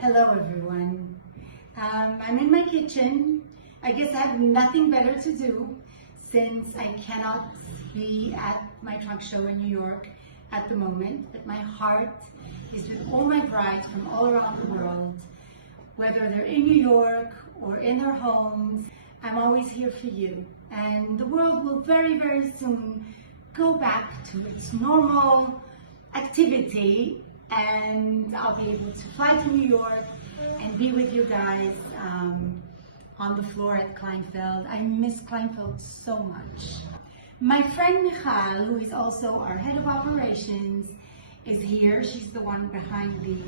Hello everyone. I'm in my kitchen. I guess I have nothing better to do since I cannot be at my trunk show in New York at the moment, but my heart is with all my brides from all around the world, whether they're in New York or in their homes. I'm always here for you, and the world will very, very soon go back to its normal activity, and I'll be able to fly to New York and be with you guys on the floor at Kleinfeld. I miss Kleinfeld so much. My friend Michal, who is also our head of operations, is here. She's the one behind the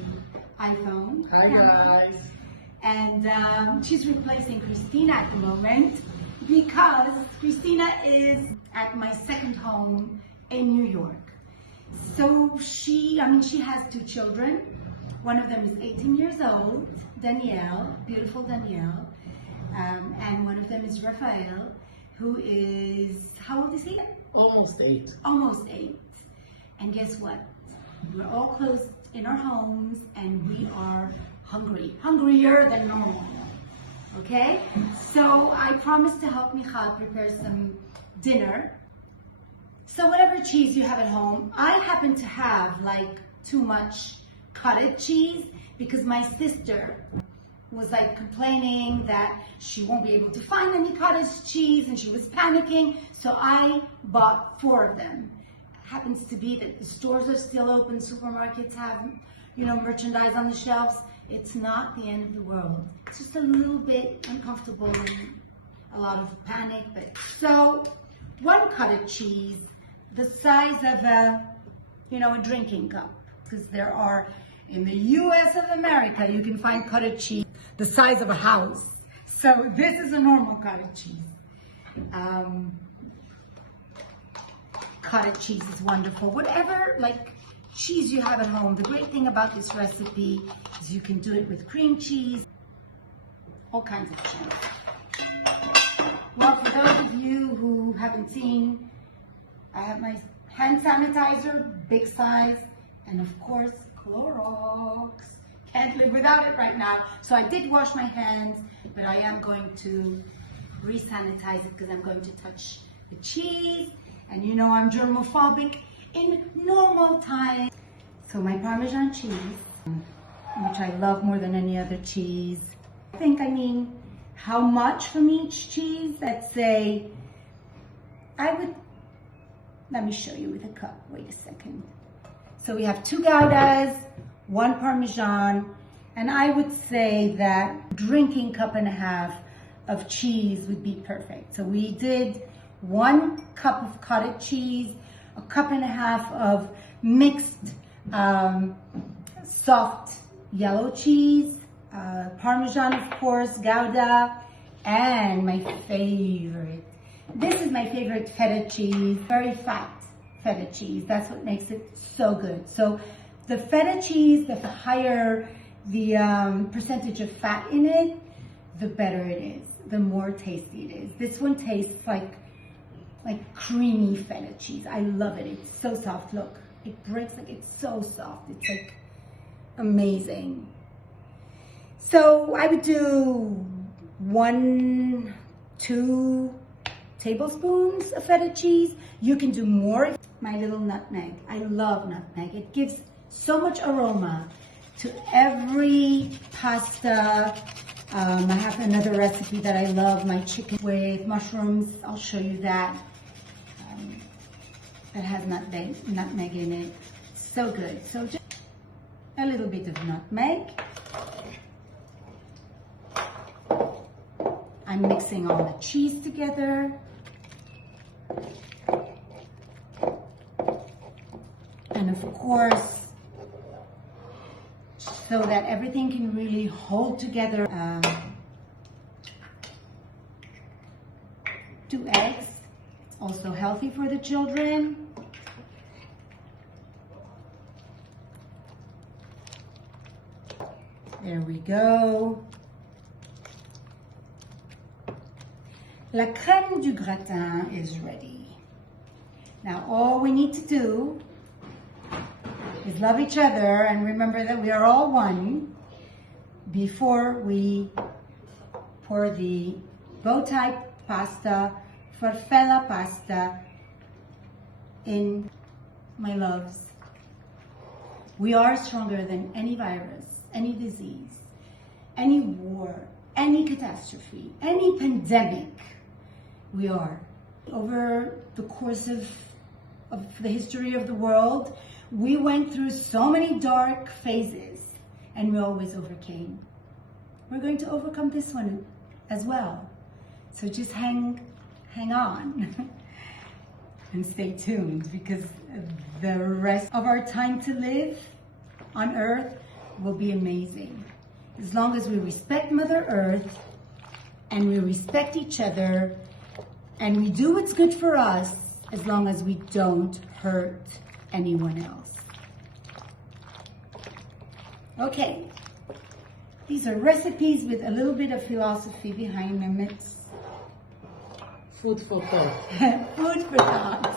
iPhone. Hi guys. And she's replacing Pnina at the moment because Pnina is at my second home in New York. So she has two children. One of them is 18 years old, Danielle, beautiful Danielle, and one of them is Raphael, who is, how old is he? Almost 8. Almost 8. And guess what? We're all closed in our homes and we are hungry, hungrier than normal. Okay? So I promised to help Michal prepare some dinner. So whatever cheese you have at home, I happen to have like too much cottage cheese because my sister was like complaining that she won't be able to find any cottage cheese and she was panicking. So I bought 4 of them. It happens to be that the stores are still open, supermarkets have, merchandise on the shelves. It's not the end of the world. It's just a little bit uncomfortable and a lot of panic. But so 1 cottage cheese, the size of a drinking cup, because there are, in the US of America, you can find cottage cheese the size of a house. So this is a normal cottage cheese. Cottage cheese is wonderful. Whatever cheese you have at home, the great thing about this recipe is you can do it with cream cheese, all kinds of cheese. Well, for those of you who haven't seen, I have my hand sanitizer, big size, and of course, Clorox. Can't live without it right now. So I did wash my hands, but I am going to re-sanitize it because I'm going to touch the cheese. And I'm germophobic in normal times. So my Parmesan cheese, which I love more than any other cheese. How much from each cheese? Let's say, let me show you with a cup, wait a second. So we have 2 Goudas, 1 Parmesan, and I would say that drinking cup and a half of cheese would be perfect. So we did 1 cup of cottage cheese, a cup and a half of mixed soft yellow cheese, Parmesan of course, Gouda, and my favorite. This is my favorite feta cheese, very fat feta cheese. That's what makes it so good. So the feta cheese, the higher the percentage of fat in it, the better it is, the more tasty it is. This one tastes like creamy feta cheese. I love it. It's so soft. Look, it breaks, it's so soft. It's amazing. So I would do 1, 2 tablespoons of feta cheese. You can do more. My little nutmeg. I love nutmeg. It gives so much aroma to every pasta. I have another recipe that I love, my chicken with mushrooms. I'll show you that. That has nutmeg in it. So good. So just a little bit of nutmeg. I'm mixing all the cheese together. And of course, so that everything can really hold together, 2 eggs. It's also healthy for the children. There we go. La crème du gratin is ready. Now all we need to do is love each other and remember that we are all one. before we pour the bow tie pasta, farfalla pasta in, my loves, we are stronger than any virus, any disease, any war, any catastrophe, any pandemic. We are. Over the course of the history of the world, we went through so many dark phases and we always overcame. We're going to overcome this one as well. So just hang on and stay tuned, because the rest of our time to live on Earth will be amazing. As long as we respect Mother Earth and we respect each other and we do what's good for us, as long as we don't hurt anyone else. Okay, these are recipes with a little bit of philosophy behind them. It's Food for thought. food for thought.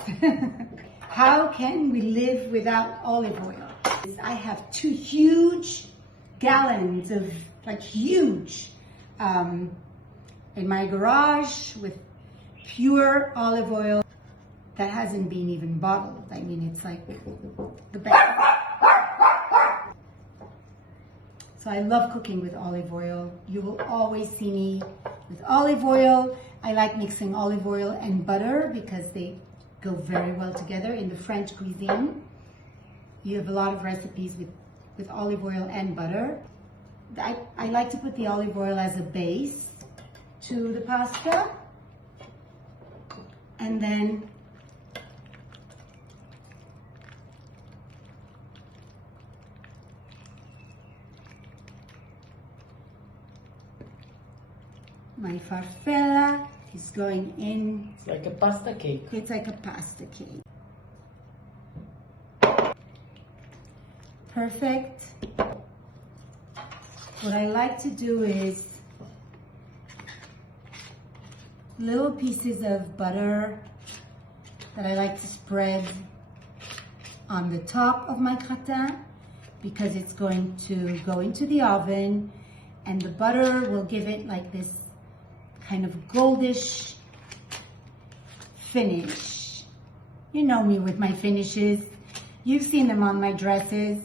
How can we live without olive oil? I have 2 huge gallons of, like huge, in my garage with pure olive oil that hasn't been even bottled. I mean, it's like the best. So I love cooking with olive oil. You will always see me with olive oil. I like mixing olive oil and butter because they go very well together in the French cuisine. You have a lot of recipes with olive oil and butter. I like to put the olive oil as a base to the pasta. And then my farfalla is going in. It's like a pasta cake. It's like a pasta cake. Perfect. What I like to do is little pieces of butter that I like to spread on the top of my gratin, because it's going to go into the oven and the butter will give it like this kind of goldish finish. You know me with my finishes. You've seen them on my dresses.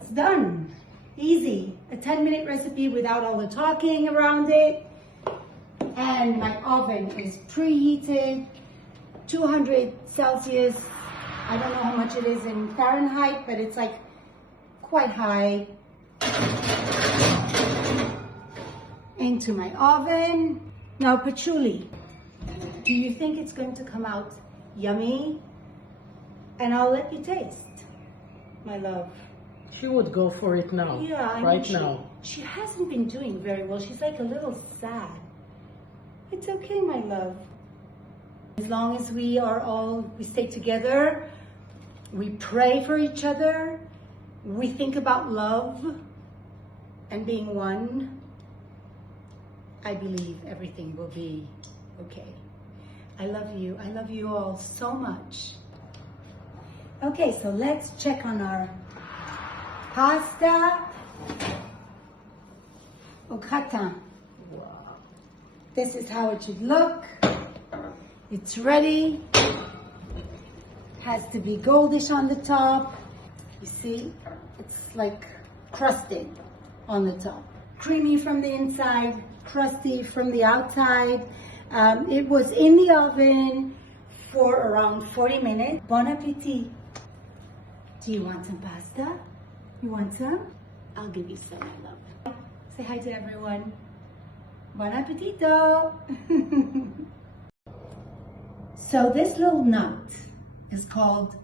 It's done. Easy. A 10-minute recipe without all the talking around it. And my oven is preheated, 200 Celsius. I don't know how much it is in Fahrenheit, but it's like quite high. Into my oven. Now, patchouli, do you think it's going to come out yummy? And I'll let you taste, my love. She would go for it now. Yeah, I right mean, now. She hasn't been doing very well. She's like a little sad. It's okay, my love. As long as we stay together, we pray for each other, we think about love and being one, I believe everything will be okay. I love you. I love you all so much. Okay, so let's check on our pasta au gratin. Wow. This is how it should look. It's ready. Has to be goldish on the top. You see, it's like crusted on the top. Creamy from the inside, crusty from the outside. It was in the oven for around 40 minutes. Bon appetit. Do you want some pasta? You want some? I'll give you some, my love. Say hi to everyone. Bon appetito. So this little nut is called